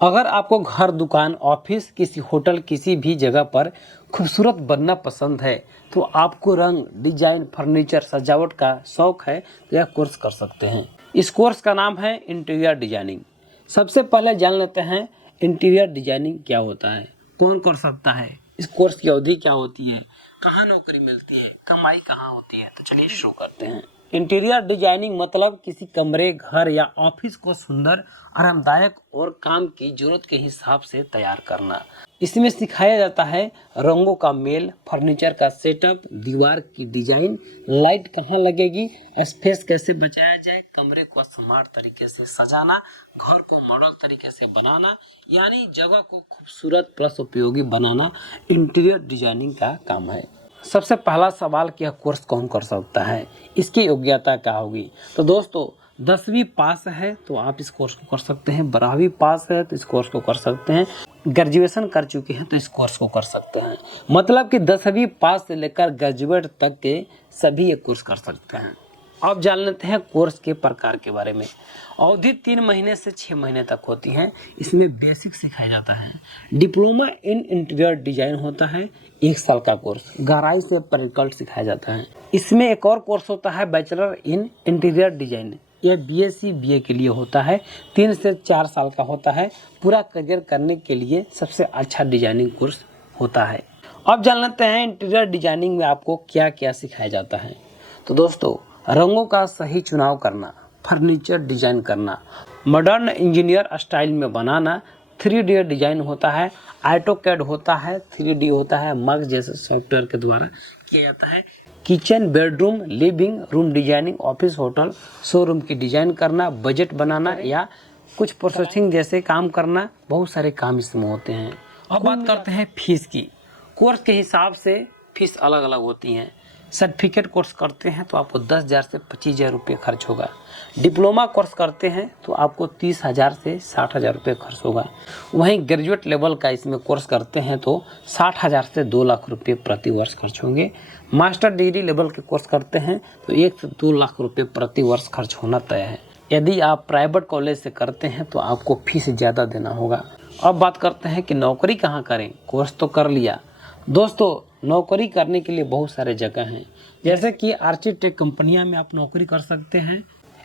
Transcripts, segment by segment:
अगर आपको घर, दुकान, ऑफिस, किसी होटल, किसी भी जगह पर खूबसूरत बनना पसंद है, तो आपको रंग, डिजाइन, फर्नीचर, सजावट का शौक है, तो यह कोर्स कर सकते हैं। इस कोर्स का नाम है इंटीरियर डिजाइनिंग। सबसे पहले जान लेते हैं इंटीरियर डिजाइनिंग क्या होता है, कौन कर सकता है, इस कोर्स की अवधि क्या होती है, कहाँ नौकरी मिलती है, कमाई कहाँ होती है। तो चलिए शुरू करते हैं। इंटीरियर डिजाइनिंग मतलब किसी कमरे, घर या ऑफिस को सुंदर, आरामदायक और काम की जरूरत के हिसाब से तैयार करना। इसमें सिखाया जाता है रंगों का मेल, फर्नीचर का सेटअप, दीवार की डिजाइन, लाइट कहाँ लगेगी, स्पेस कैसे बचाया जाए, कमरे को स्मार्ट तरीके से सजाना, घर को मॉडल तरीके से बनाना, यानी जगह को खूबसूरत प्लस उपयोगी बनाना इंटीरियर डिजाइनिंग का काम है। सबसे पहला सवाल कि यह कोर्स कौन कर सकता है, इसकी योग्यता क्या होगी। तो दोस्तों 10वीं पास है तो आप इस कोर्स को कर सकते हैं, 12वीं पास है तो इस कोर्स को कर सकते हैं, ग्रेजुएशन कर चुके हैं तो इस कोर्स को कर सकते हैं। मतलब कि 10वीं पास से लेकर ग्रेजुएट तक के सभी ये कोर्स कर सकते हैं। अब जान लेते हैं कोर्स के प्रकार के बारे में। अवधि 3 महीने से 6 महीने तक होती है। इसमें बेसिक सिखाया जाता है। डिप्लोमा इन इंटीरियर डिजाइन होता है, 1 साल का कोर्स। गहराई से प्रैक्टिकल सिखाया जाता है। इसमें एक और कोर्स होता है बैचलर इन इंटीरियर डिजाइन। यह बीएससी बीए के लिए होता है, 3 से 4 साल का होता है। पूरा करियर करने के लिए सबसे अच्छा डिजाइनिंग कोर्स होता है। अब जान लेते हैं इंटीरियर डिजाइनिंग में आपको क्या क्या सिखाया जाता है। तो दोस्तों रंगों का सही चुनाव करना, फर्नीचर डिजाइन करना, मॉडर्न इंजीनियर स्टाइल में बनाना, 3D डिजाइन होता है, ऑटोकैड होता है, 3D होता है, मक्स जैसे सॉफ्टवेयर के द्वारा किया जाता है। Kitchen, bedroom, living room designing, office, hotel, showroom की डिजाइन करना, बजट बनाना या कुछ प्रोसेसिंग जैसे काम करना, बहुत सारे काम इसमें होते हैं। अब बात करते हैं फीस की। कोर्स के हिसाब से फीस अलग अलग होती हैं। सर्टिफिकेट कोर्स करते हैं तो आपको 10,000 से 25,000 रुपये खर्च होगा। डिप्लोमा कोर्स करते हैं तो आपको 30,000 से 60,000 रुपये खर्च होगा। वहीं ग्रेजुएट लेवल का इसमें कोर्स करते हैं तो 60,000 से 2 लाख रुपये प्रति वर्ष खर्च होंगे। मास्टर डिग्री लेवल के कोर्स करते हैं तो 1 से 2 लाख रुपये प्रति वर्ष खर्च होना तय है। यदि आप प्राइवेट कॉलेज से करते हैं तो आपको फीस ज़्यादा देना होगा। अब बात करते हैं कि नौकरी कहाँ करें। कोर्स तो कर लिया दोस्तों, नौकरी करने के लिए बहुत सारे जगह हैं, जैसे कि आर्किटेक्ट कंपनियां में आप नौकरी कर सकते हैं,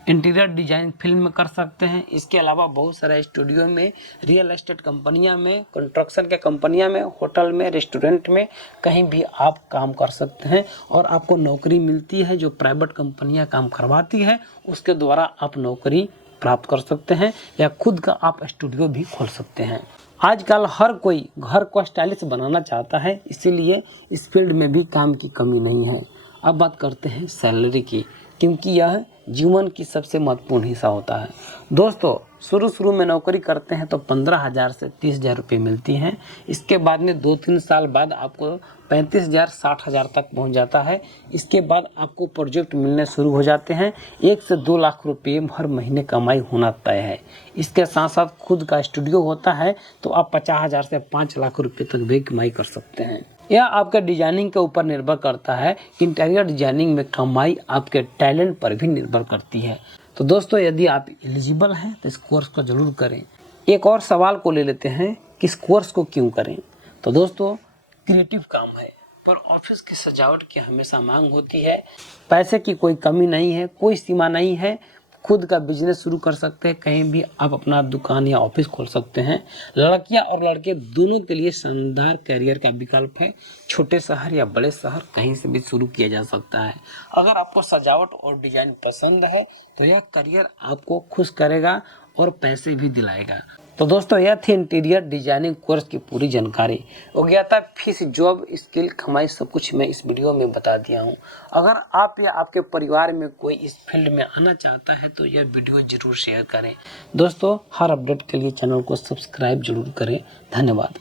इंटीरियर डिजाइन फील्ड में कर सकते हैं। इसके अलावा बहुत सारे स्टूडियो में, रियल एस्टेट कंपनियां में, कंस्ट्रक्शन के कंपनियां में, होटल में, रेस्टोरेंट में, कहीं भी आप काम कर सकते हैं और आपको नौकरी मिलती है। जो प्राइवेट कंपनियां काम करवाती है उसके द्वारा आप नौकरी प्राप्त कर सकते हैं या खुद का आप स्टूडियो भी खोल सकते हैं। आजकल हर कोई घर को स्टाइलिश बनाना चाहता है, इसीलिए इस फील्ड में भी काम की कमी नहीं है। अब बात करते हैं सैलरी की, क्योंकि यह जीवन की सबसे महत्वपूर्ण हिस्सा होता है। दोस्तों शुरू में नौकरी करते हैं तो 15,000 से 30,000 रुपये मिलती हैं। इसके बाद में 2-3 साल बाद आपको 35,000 60,000 तक पहुंच जाता है। इसके बाद आपको प्रोजेक्ट मिलने शुरू हो जाते हैं। 1 से 2 लाख रुपये हर महीने कमाई होना तय है। इसके साथ साथ खुद का स्टूडियो होता है तो आप 50,000 से 5 लाख रुपये तक भी कमाई कर सकते हैं। यह आपके डिजाइनिंग के ऊपर निर्भर करता है कि इंटीरियर डिजाइनिंग में कमाई आपके टैलेंट पर भी निर्भर करती है। तो दोस्तों यदि आप एलिजिबल हैं तो इस कोर्स को जरूर करें। एक और सवाल को ले लेते हैं कि इस कोर्स को क्यों करें। तो दोस्तों क्रिएटिव काम है, पर ऑफिस की सजावट की हमेशा मांग होती है। पैसे की कोई कमी नहीं है, कोई सीमा नहीं है। खुद का बिजनेस शुरू कर सकते हैं, कहीं भी आप अपना दुकान या ऑफिस खोल सकते हैं। लड़कियां और लड़के दोनों के लिए शानदार करियर का विकल्प है। छोटे शहर या बड़े शहर कहीं से भी शुरू किया जा सकता है। अगर आपको सजावट और डिजाइन पसंद है तो यह करियर आपको खुश करेगा और पैसे भी दिलाएगा। तो दोस्तों यह थी इंटीरियर डिजाइनिंग कोर्स की पूरी जानकारी। योग्यता, फीस, जॉब, स्किल, कमाई सब कुछ मैं इस वीडियो में बता दिया हूँ। अगर आप या आपके परिवार में कोई इस फील्ड में आना चाहता है तो यह वीडियो जरूर शेयर करें। दोस्तों हर अपडेट के लिए चैनल को सब्सक्राइब जरूर करें। धन्यवाद।